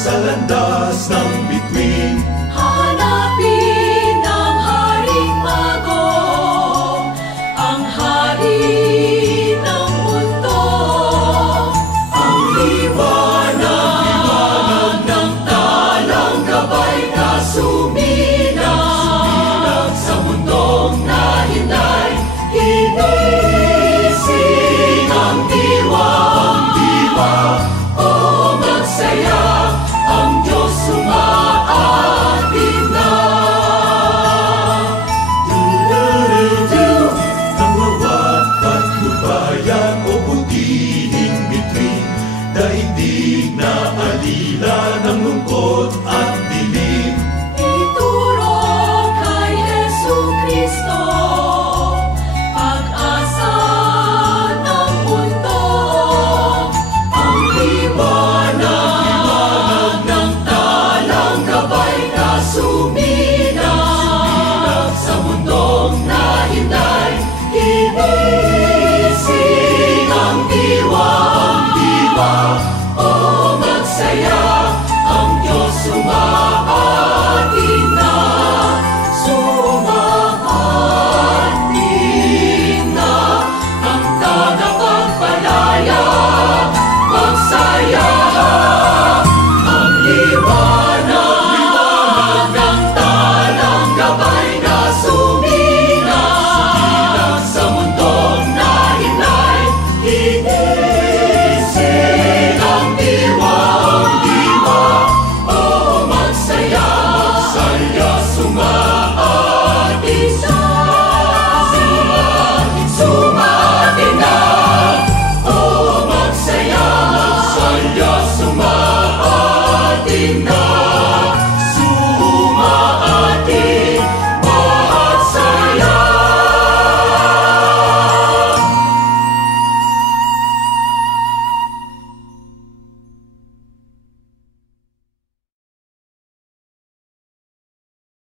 sa landas ng bituin. Hanapin ang Haring Magong, ang hari ng mundo. Ang liwanag ng talang gabay na sumilang sa mundong nahinay. Ginising ang diwa, o magsaya, ang Diyos sumaatin na. Ang bawat patnubayan o butihing bituin, daigdig na alila ng lungkot at dilim. Ituro kay Jesucristo, pag-asa ng mundo. Ang liwanag ng talang gabay na sumilang sa mundong nahinay.